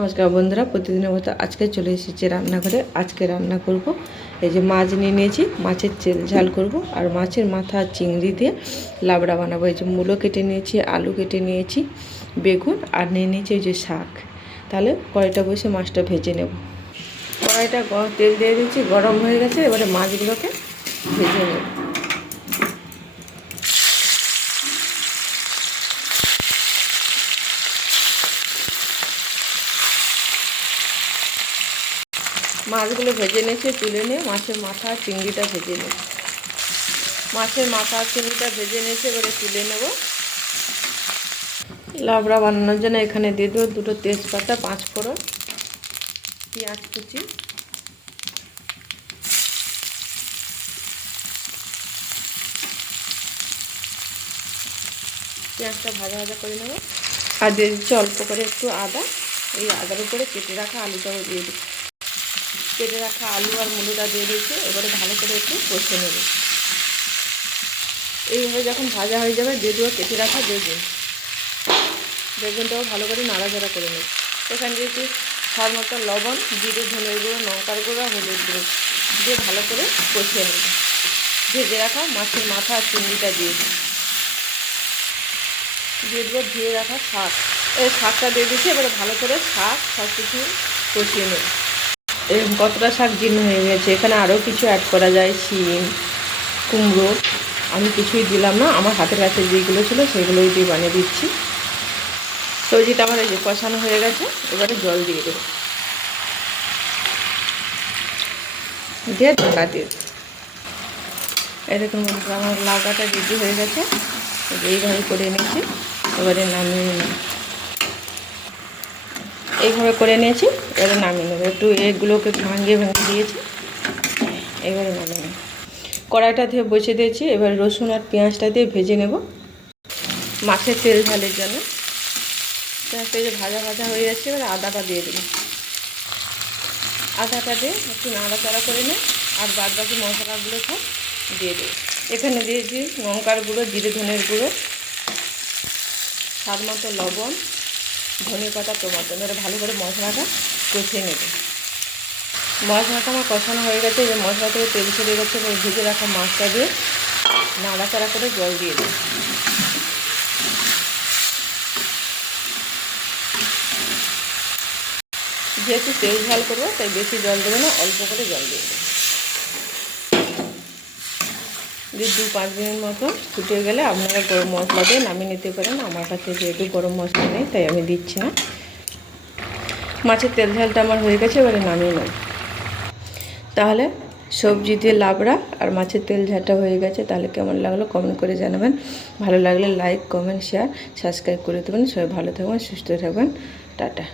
নমস্কার বন্ধুরা, প্রতিদিনের মতো আজকে চলে এসেছি রান্নাঘরে। আজকে রান্না করব এই যে মাছ নিয়ে নিয়েছি, মাছের তেল ঝাল করব আর মাছের মাথা চিংড়ি দিয়ে লাবড়া বানাবো। এই যে মূলো কেটে নিয়েছি, আলু কেটে নিয়েছি, বেগুন আর নিয়ে নিয়েছি ওই যে শাক। তাহলে কড়াইটা বসে মাছটা ভেজে নেব। কড়াইটা তেল দিয়ে দিয়েছি, গরম হয়ে গেছে। এবারে মাছগুলোকে ভেজে নেব। মাছগুলো ভেজে নিয়েছে, তুলে নিয়ে মাছের মাথা আর চিংড়িটা ভেজে নেব। মাছের মাথা আর চিংড়িটা ভেজে নিয়েছে, এবারে তুলে নেব। লাবড়া বানানোর জন্য এখানে দিয়ে দেবো 2টো তেজপাতা, 5 ফোড়ন, পেঁয়াজ কুচি, পেঁয়াজটা ভাজা ভাজা করে নেব। আর দিয়ে দিচ্ছি অল্প করে একটু আদা। এই আদার উপরে কেটে রাখা আলুটাও দিয়ে দিচ্ছি। কেটে রাখা আলু আর মুলোটা দিয়ে দিয়েছি। এবারে ভালো করে একটু কষে নেব। এইভাবে যখন ভাজা হয়ে যাবে দিয়ে দেবো কেটে রাখা বেগুন। বেগুনটাও ভালো করে নাড়াচাড়া করে নেব। এখানে দিয়েছি স্বাদ মতো লবণ, জিরে ধনের গুঁড়ো, লঙ্কার গুঁড়ো, হলুদ গুঁড়ো দিয়ে ভালো করে কষিয়ে নেব। ভেজে রাখা মাছের মাথা আর চিংড়িটা দিয়ে দেবো। ধুয়ে রাখা শাক, এই শাকটা দিয়ে দিচ্ছি। এবারে ভালো করে শাক সব কিছু কষিয়ে নেব। এরকম কতটা শাক জীর্ণ হয়ে গেছে। এখানে আরও কিছু অ্যাড করা যায়, শিম, কুমড়ো। আমি কিছুই দিলাম না, আমার হাতের কাছে যেগুলো ছিল সেগুলোই দিয়ে বানিয়ে দিচ্ছি। সবজিটা আমার এই যে কষানো হয়ে গেছে। এবারে জল দিয়ে দেবো, দিয়ে ঢাকা দিয়ে দেবো। এরকম আমার লাউডাটা রেডি হয়ে গেছে। এইভাবে করে নিয়েছি, এবারে নামিয়ে নিই। এইভাবে করে নিয়েছি, এবারে নামিয়ে নেবো। একটু এগুলোকে ভাঙিয়ে দিয়েছি, এবারে নামিয়ে নেব। কড়াইটা দিয়ে বসিয়ে দিয়েছি। এবার রসুন আর পেঁয়াজটা দিয়ে ভেজে নেব মাছের তেল ঝালের জন্য। পেঁয়াজটা যে ভাজা ভাজা হয়ে যাচ্ছে, এবার আদাটা দিয়ে দেবো। আদাটা দিয়ে একটু নাড়াচাড়া করে নেয় আর বাদ বাকি মশলাগুলো সব দিয়ে দেবো। এখানে দিয়েছি লঙ্কার গুঁড়ো, জিরে ধনের গুঁড়ো, স্বাদ মতো লবণ, ধনে পাতা, টমেটো। এবারে ভালো করে মশলাটা কষিয়ে নেব। মশলাটা আমার কষানো হয়ে গেছে। যে মশলা থেকে তেল ছেড়ে গেছে, এবার ভেজে রাখা মাছটা দিয়ে নাড়াচাড়া করে জল দিয়ে দেব। যেহেতু তেল ঝাল করবো তাই বেশি জল দেবে না, অল্প করে জল দিয়ে দেবো। দিয়ে 2-5 মিনিট মতো ফুটে গেলে আপনারা গরম মশলা দিয়ে নামিয়ে নিতে পারেন। আমার কাছে যেহেতু গরম মশলা নেই তাই আমি দিচ্ছি না। মাছের তেল ঝালটা আমার হয়ে গেছে, এবারে নামিয়ে নেব। তাহলে সবজি দিয়ে লাবড়া আর মাছের তেল ঝালটা হয়ে গেছে। তাহলে কেমন লাগলো কমেন্ট করে জানাবেন। ভালো লাগলে লাইক, কমেন্ট, শেয়ার, সাবস্ক্রাইব করে দেবেন। সবাই ভালো থাকবেন, সুস্থ থাকবেন। টাটা।